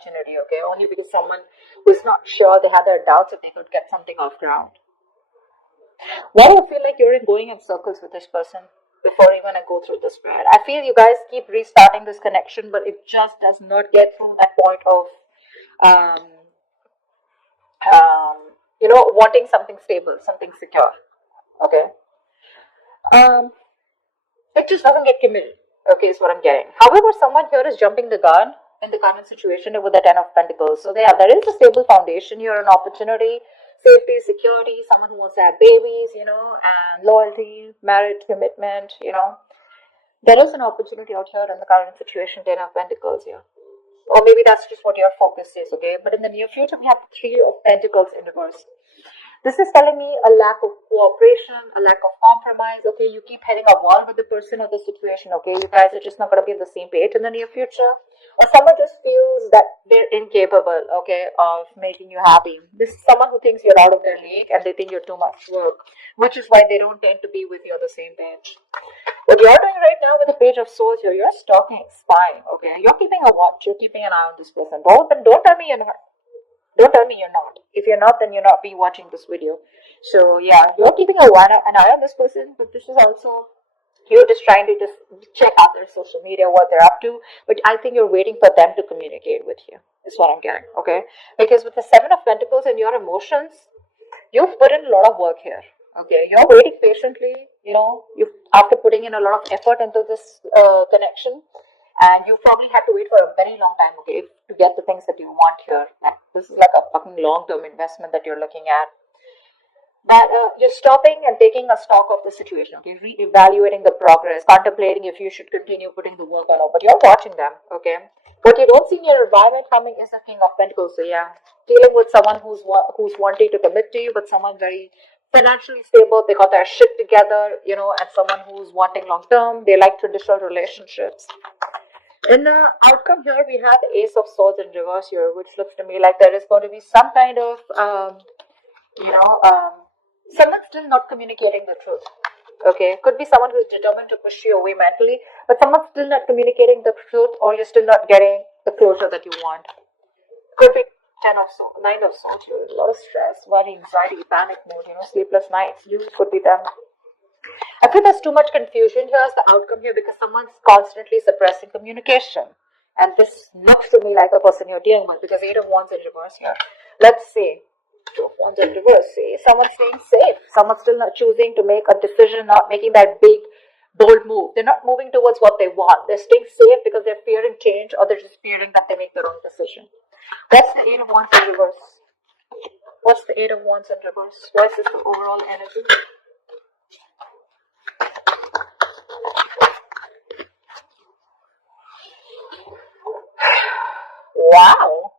opportunity, okay? Only because someone who's not sure, they had their doubts if they could get something off ground. Why do you feel like you're going in circles with this person before even I go through this spread? I feel you guys keep restarting this connection, but it just does not get through that point of, um, wanting something stable, something secure, okay? Um, it just doesn't get committed, okay, is what I'm getting. However, someone here is jumping the gun in the current situation with the Ten of Pentacles. So there is a stable foundation here, an opportunity, safety, security, someone who wants to have babies, and loyalty, marriage, commitment, There is an opportunity out here in the current situation, Ten of Pentacles here. Or maybe that's just what your focus is, okay? But in the near future, we have the Three of Pentacles in reverse. This is telling me a lack of cooperation, a lack of compromise, okay? You keep hitting a wall with the person or the situation, okay? You guys are just not going to be on the same page in the near future. Or someone just feels that they're incapable, okay, of making you happy. This is someone who thinks you're out of their league and they think you're too much work, which is why they don't tend to be with you on the same page. What you're doing right now with the Page of Swords here, you're stalking, spying, okay? You're keeping a watch, you're keeping an eye on this person. Don't tell me you're not. Don't tell me you're not. If you're not, then you're not be watching this video. So yeah, you're keeping an eye on this person, but this is also, you're just trying to just check out their social media, what they're up to. But I think you're waiting for them to communicate with you, is what I'm getting, okay? Because with the Seven of Pentacles and your emotions, you've put in a lot of work here, okay? You're waiting patiently, after putting in a lot of effort into this connection. And you probably had to wait for a very long time, okay, to get the things that you want here. This is like a fucking long-term investment that you're looking at. But you're stopping and taking a stock of the situation, okay, re-evaluating the progress, contemplating if you should continue putting the work on or not. But you're watching them, okay. What you don't see in your environment coming is the King of Pentacles. So yeah, dealing with someone who's wanting to commit to you, but someone very financially stable, they got their shit together, and someone who's wanting long-term, they like traditional relationships. In the outcome here, we have the Ace of Swords in reverse here, which looks to me like there is going to be some kind of, someone still not communicating the truth. Okay, could be someone who's determined to push you away mentally, but someone's still not communicating the truth, or you're still not getting the closure that you want. Could be Nine of Swords here, a lot of stress, worry, anxiety, panic mood, sleepless nights. You could be them. I feel there's too much confusion here as the outcome here because someone's constantly suppressing communication. And this looks to me like the person you're dealing with because Eight of Wands in reverse here. Let's see. Two of Wands in reverse. See, someone's staying safe. Someone's still not choosing to make a decision, not making that big, bold move. They're not moving towards what they want. They're staying safe because they're fearing change or they're just fearing that they make the wrong decision. That's the Eight of Wands in reverse. What's the Eight of Wands in reverse? What is the overall energy? Wow.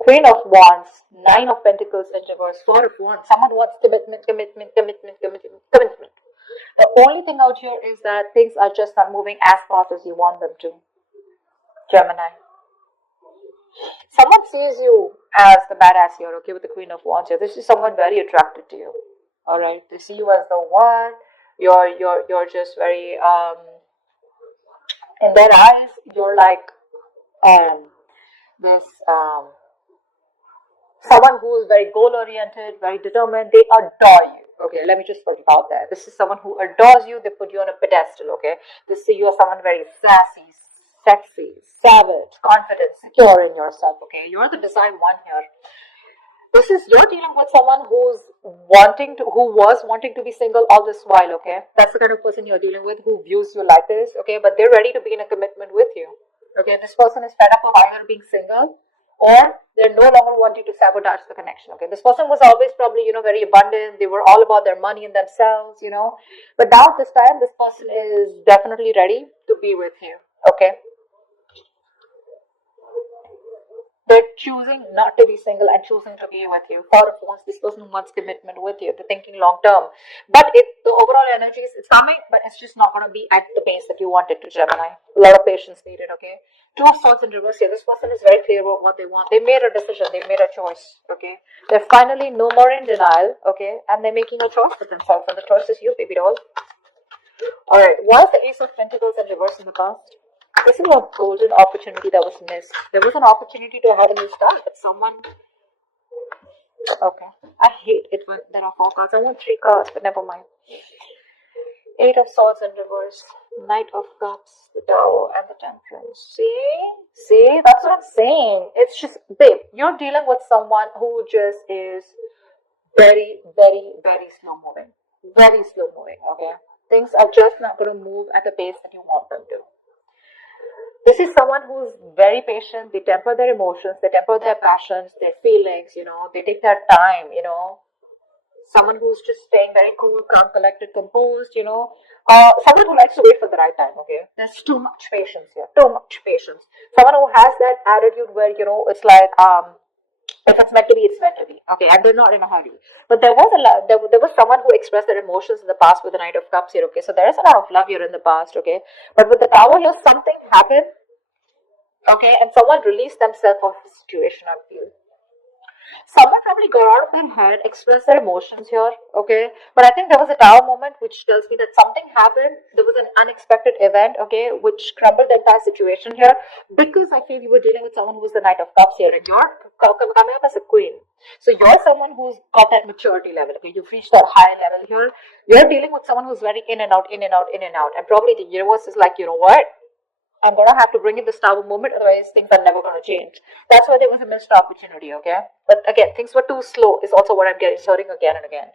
Queen of Wands, Nine of Pentacles in reverse, Four of Wands. Someone wants commitment. The only thing out here is that things are just not moving as fast as you want them to. Gemini. Someone sees you as the badass here, okay, with the Queen of Wands here. This is someone very attracted to you. Alright. They see you as the one. You're just very in their eyes, you're like this someone who is very goal oriented, very determined. They adore you. Okay, let me just put it out there. This is someone who adores you. They put you on a pedestal. Okay, they see you as someone very sassy, sexy, savage, confident, secure in yourself. Okay, you're the desired one here. This is, you're dealing with someone who was wanting to be single all this while. Okay, that's the kind of person you're dealing with who views you like this. Okay, but they're ready to be in a commitment with you. Okay, this person is fed up of either being single or they're no longer wanting to sabotage the connection. Okay, this person was always probably, very abundant. They were all about their money and themselves, But now this time, this person is definitely ready to be with you. Okay. They're choosing not to be single and choosing to be with you. Four of Wands, this person wants commitment with you. They're thinking long term. But the overall energy is coming, but it's just not going to be at the pace that you want it to, Gemini. A lot of patience needed, okay? Two of Swords in reverse here. This person is very clear about what they want. They made a decision. They made a choice, okay? They're finally no more in denial, okay? And they're making a choice for themselves. And the choice is you, baby doll. Alright, why is the Ace of Pentacles in reverse in the past? This is a golden opportunity that was missed. There was an opportunity to have a new start, but someone. Okay. I hate it when there are 4 cards. I want 3 cards, but never mind. 8 of Swords in reverse, Knight of Cups, the Tower, and the Temperance. See, that's what I'm saying. It's just, babe, you're dealing with someone who just is very, very, very slow moving. Very slow moving, okay? Things are just not going to move at the pace that you want them to. This is someone who's very patient. They temper their emotions, they temper their passions, their feelings, they take their time, someone who's just staying very cool, calm, collected, composed, someone who likes to wait for the right time, okay? There's too much patience here, too much patience. Someone who has that attitude where, it's like, if it's meant to be, it's meant to be, okay? And they're not in a hurry. But there was someone who expressed their emotions in the past with the Knight of Cups here, okay? So there is a lot of love here in the past, okay? But with the Tower here, something happened, okay? And someone released themselves from the situation, I feel. Someone probably got out of their head, expressed their emotions here, okay? But I think there was a Tower moment which tells me that something happened. There was an unexpected event, okay, which crumbled the entire situation here, because I feel you were dealing with someone who's the Knight of Cups here, and you're coming up as a queen. So you're someone who's got that maturity level, okay? You've reached that high level here. You're dealing with someone who's very in and out, in and out, in and out. And probably the universe is like, you know what? I'm going to have to bring in this Tower moment, otherwise things are never going to change. That's why there was a missed opportunity, okay? But again, things were too slow is also what I'm getting, hearing again and again.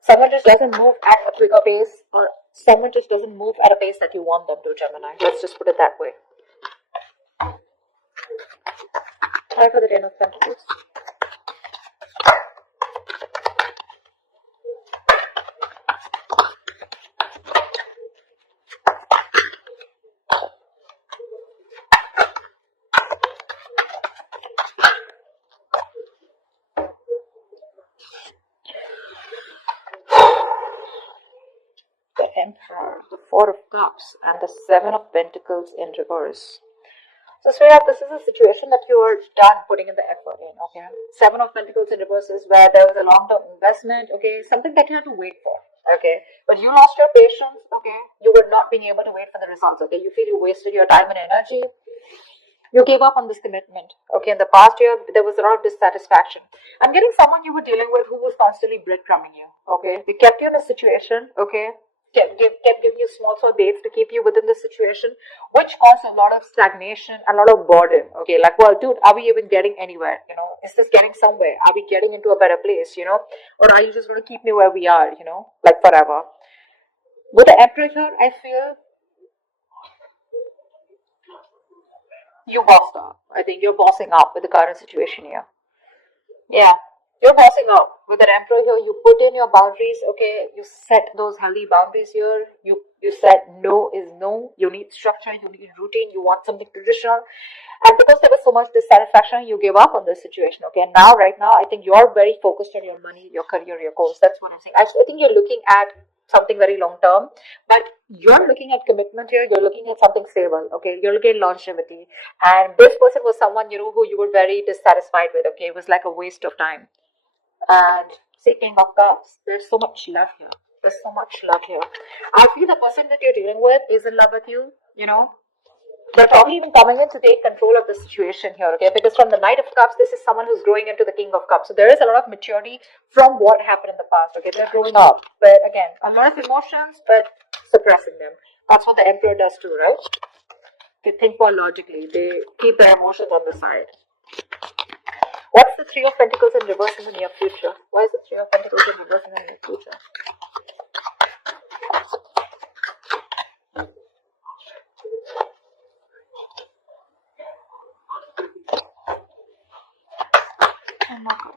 Someone just doesn't move at a quicker pace, or someone just doesn't move at a pace that you want them to, Gemini. Let's just put it that way. Try for the 10 of Pentacles. Emperor, the 4 of Cups, and the 7 of Pentacles in reverse. So, sweetheart, this is a situation that you are done putting in the effort in, okay? 7 of Pentacles in reverse is where there was a long-term investment, okay? Something that you had to wait for, okay? But you lost your patience, okay? You were not being able to wait for the results, okay? You feel you wasted your time and energy. You gave up on this commitment, okay? In the past year, there was a lot of dissatisfaction. I'm getting someone you were dealing with who was constantly breadcrumbing you, okay? They kept you in a situation, okay? Kept giving you small baits to keep you within the situation, which caused a lot of stagnation, a lot of boredom. Okay, like, well, dude, are we even getting anywhere? Is this getting somewhere? Are we getting into a better place? Or are you just going to keep me where we are? Like forever. With the Emperor here, I feel you bossed up. I think you're bossing up with the current situation here. Yeah. You're bossing out. With an Emperor here, you put in your boundaries, okay? You set those healthy boundaries here. You said no is no. You need structure, you need routine, you want something traditional. And because there was so much dissatisfaction, you gave up on this situation, okay? And now, right now, I think you're very focused on your money, your career, your goals. That's what I'm saying. I think you're looking at something very long term, but you're looking at commitment here. You're looking at something stable, okay? You're looking at longevity. And this person was someone, who you were very dissatisfied with, okay? It was like a waste of time. And say King of Cups, there's so much love here. There's so much love here. I feel the person that you're dealing with is in love with you, They're probably even coming in to take control of the situation here, okay? Because from the Knight of Cups, this is someone who's growing into the King of Cups. So there is a lot of maturity from what happened in the past, okay? They're growing up. But again, a lot of emotions, but suppressing them. That's what the Emperor does too, right? They think more logically. They keep their emotions on the side. What's the 3 of Pentacles in reverse in the near future? Why is the 3 of Pentacles in reverse in the near future? Oh my God.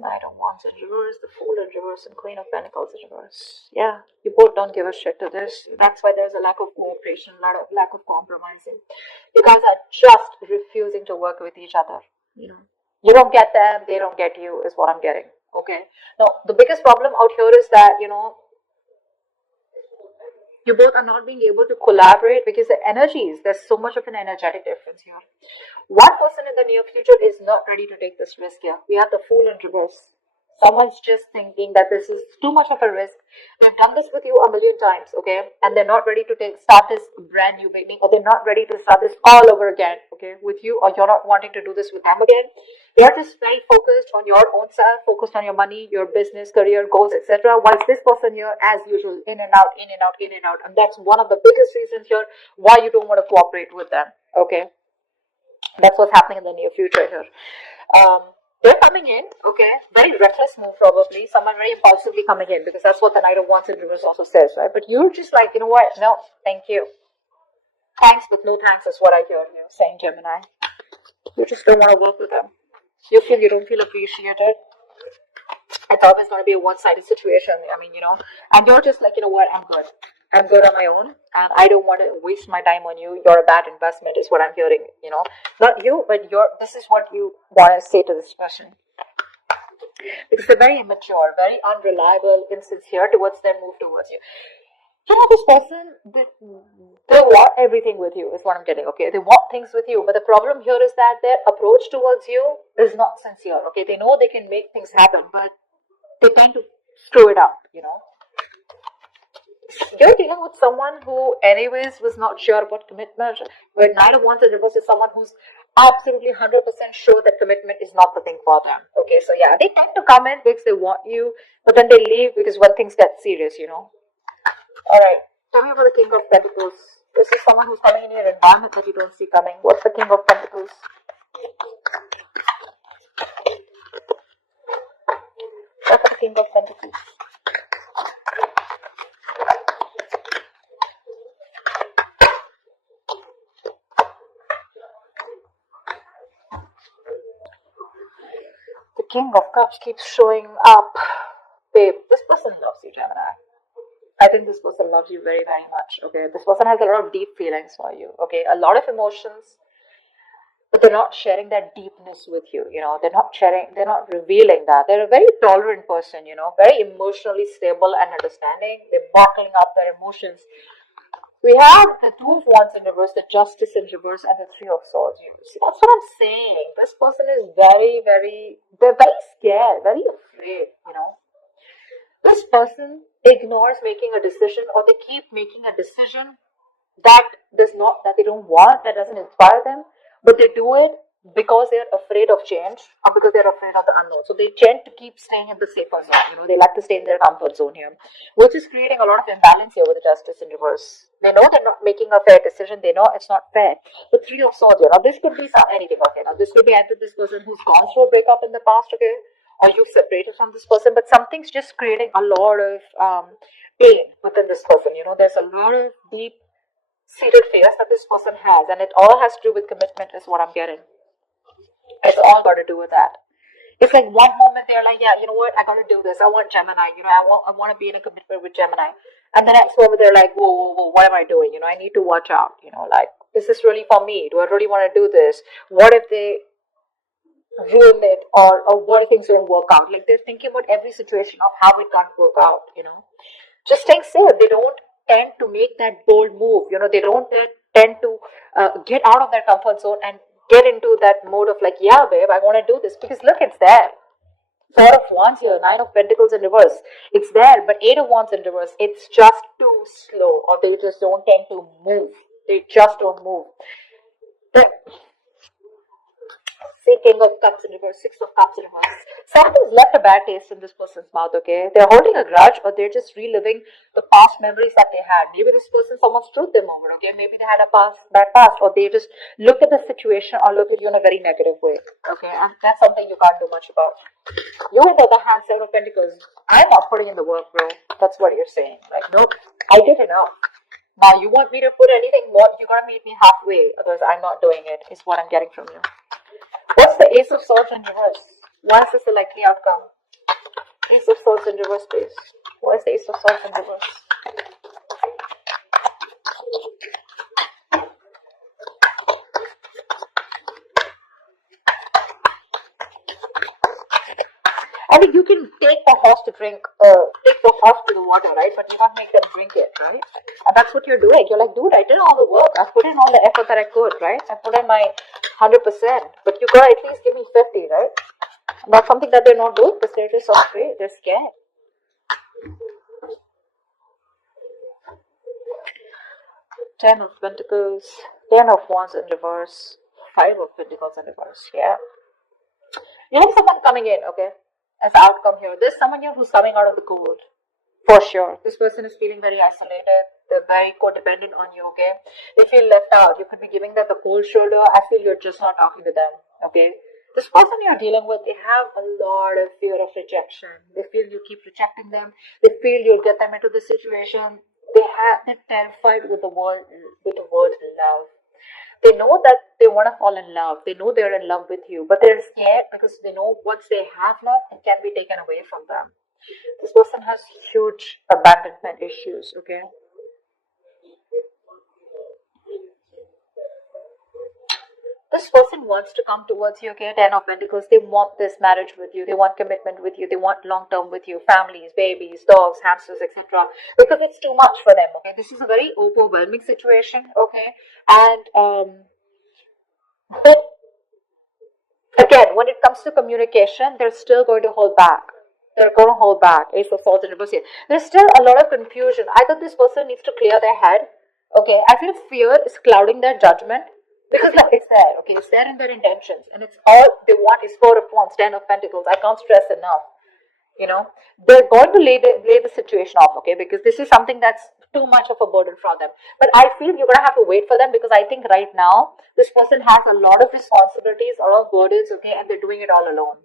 Knight of Wands in reverse, the Fool in reverse, and Queen of Pentacles in reverse. Yeah, you both don't give a shit to this. That's why there's a lack of cooperation, lack of compromising. You guys are just refusing to work with each other. You don't get them, they don't get you, is what I'm getting. Okay. Now, the biggest problem out here is that, you both are not being able to collaborate because the energies, there's so much of an energetic difference here. One person in the near future is not ready to take this risk here. We have the Fool in reverse. Someone's just thinking that this is too much of a risk. They've done this with you a million times, okay? And they're not ready to start this brand new beginning, or they're not ready to start this all over again, okay, with you, or you're not wanting to do this with them again. You're just very focused on your own self, focused on your money, your business, career, goals, etc. Whilst this person here, as usual, in and out, in and out, in and out. And that's one of the biggest reasons here why you don't want to cooperate with them, okay? That's what's happening in the near future here. They're coming in, okay, very reckless move probably, someone very impulsively coming in, because that's what the Knight of Wands in reverse also says, right? But you're just like, you know what, no, thank you. Thanks, but no thanks is what I hear you saying, Gemini. You just don't want to work with them. You don't feel appreciated. It's always going to be a one-sided situation, I mean, and you're just like, you know what, I'm good on my own, and I don't want to waste my time on you. You're a bad investment is what I'm hearing, not you, but this is what you want to say to this person, because they're very immature, very unreliable, insincere towards their move towards you. This person, they want everything with you is what I'm getting, okay? They want things with you, but the problem here is that their approach towards you is not sincere, okay? They know they can make things happen, but they tend to screw it up, You're dealing with someone who anyways was not sure about commitment, where Knight of Wands in reverse is someone who's absolutely 100% sure that commitment is not the thing for them, okay? So yeah, they tend to come in because they want you, but then they leave because when things get serious, Alright, tell me about the King of Pentacles. This is someone who's coming in your environment that you don't see coming. What's the King of Pentacles? What's the King of Pentacles? The King of Cups keeps showing up. Babe, this person loves you, Gemini. I think this person loves you very, very much, okay? This person has a lot of deep feelings for you, okay? A lot of emotions, but they're not sharing that deepness with you, They're not sharing, they're not revealing that. They're a very tolerant person, very emotionally stable and understanding. They're bottling up their emotions. We have the Two of Wands in reverse, the Justice in reverse, and the Three of Swords. See, that's what I'm saying. This person is they're very scared, very afraid, This person ignores making a decision, or they keep making a decision that they don't want, that doesn't inspire them, but they do it because they're afraid of change, or because they're afraid of the unknown. So they tend to keep staying in the safer zone, they like to stay in their comfort zone here, which is creating a lot of imbalance here with the Justice in reverse. They know they're not making a fair decision, they know it's not fair. The Three of Swords, this could be anything, okay? Now this could be either this person who's gone through a breakup in the past, okay, or you've separated from this person, but something's just creating a lot of pain within this person. There's a lot of deep seated fears that this person has, and it all has to do with commitment is what I'm getting. It's all got to do with that. It's like one moment they're like, yeah, you know what, I gotta do this, I want Gemini, I want to be in a commitment with Gemini, and the next moment they're like, whoa, what am I doing, I need to watch out, like, is this really for me, do I really want to do this, what if they ruin it, or what if things don't work out, like they're thinking about every situation of how it can't work out, just staying safe. They don't tend to make that bold move, they don't tend to get out of their comfort zone and get into that mode of like, yeah babe, I want to do this, because look, it's there. Four of Wands here, Nine of Pentacles in reverse, it's there, but Eight of Wands in reverse, it's just too slow, or they just don't tend to move, they just don't move. See, King of Cups in reverse, Six of Cups in reverse. Something's left a bad taste in this person's mouth, okay? They're holding a grudge, or they're just reliving the past memories that they had. Maybe this person, someone's truth them over, okay? Maybe they had a bad past, or they just look at the situation or look at you in a very negative way, okay? And that's something you can't do much about. You, on the other hand, Seven of Pentacles, I'm not putting in the work, bro. That's what you're saying. Like, nope, I did enough. Now, you want me to put anything more, you gotta meet me halfway, otherwise I'm not doing it, is what I'm getting from you. What's the Ace of Swords in reverse? What is the likely outcome? Ace of Swords in reverse, please. What is the Ace of Swords in reverse? I think you can take the horse to drink take the horse to the water, right? But you can't make them drink it, right? And that's what you're doing. You're like, dude, I did all the work. I put in all the effort that I could, right? I put in my 100%. But you gotta at least give me 50, right? And that's something that they're not doing because they're just so afraid. They're scared. 10 of Pentacles, 10 of Wands in reverse, 5 of Pentacles in reverse, yeah. You have someone coming in, okay, as the outcome here. There's someone here who's coming out of the cold, for sure. This person is feeling very isolated. They're very codependent on you, okay. They feel left out. You could be giving them the cold shoulder. I feel you're just not talking to them, okay. This person you're dealing with, they have a lot of fear of rejection. They feel you keep rejecting them. They feel you'll get them into this situation. They're terrified with the word love. They know that they want to fall in love. They know they're in love with you, but they're scared because they know once they have love, it can be taken away from them. This person has huge abandonment issues, okay? This person wants to come towards you, okay? 10 of Pentacles. They want this marriage with you. They want commitment with you. They want long-term with you. Families, babies, dogs, hamsters, etc. Because it's too much for them, okay? This is a very overwhelming situation, okay? And but again, when it comes to communication, they're still going to hold back. They're going to hold back. Ace of Swords in reverse here. There's still a lot of confusion. Either this person needs to clear their head, okay? I feel fear is clouding their judgment. Because it's there, okay, it's there in their intentions, and it's all they want is 4 of Wands, 10 of Pentacles. I can't stress enough, you know. They're going to lay the situation off, okay, because this is something that's too much of a burden for them. But I feel you're going to have to wait for them because I think right now, this person has a lot of responsibilities, a lot of burdens, okay, and they're doing it all alone.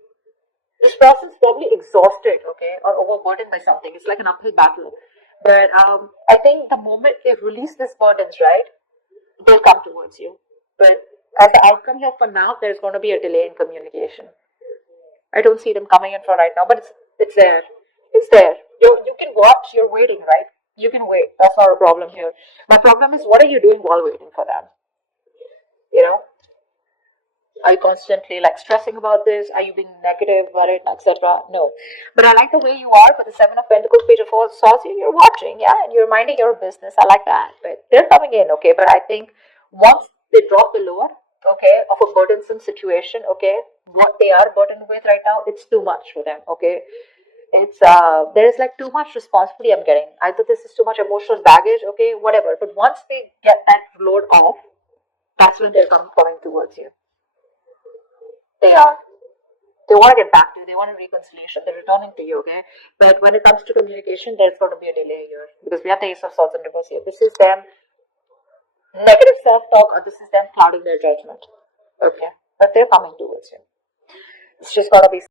This person's probably exhausted, okay, or overburdened by something. It's like an uphill battle. But I think the moment they release these burdens, right, they'll come towards you. But as the outcome here for now, there's going to be a delay in communication. I don't see them coming in for right now, but it's there. It's there. You can watch. You're waiting, right? You can wait. That's not a problem here. My problem is, what are you doing while waiting for them? You know? Are you constantly like stressing about this? Are you being negative about it, etc.? No. But I like the way you are with the 7 of Pentacles, Page of Swords. You're watching, yeah, and you're minding your business. I like that. But they're coming in, okay? But I think once they drop the load, okay, of a burdensome situation, okay, what they are burdened with right now, it's too much for them, okay. It's there's like too much responsibility I'm getting. Either this is too much emotional baggage, okay, whatever. But once they get that load off, that's when they're coming towards you. They are. They want to get back to you. They want a reconciliation. They're returning to you, okay? But when it comes to communication, there's going to be a delay here because we have the Ace of Swords in reverse here. This is them negative self-talk, or this is them clouding their judgment, okay? But they're coming towards you. It's just got to be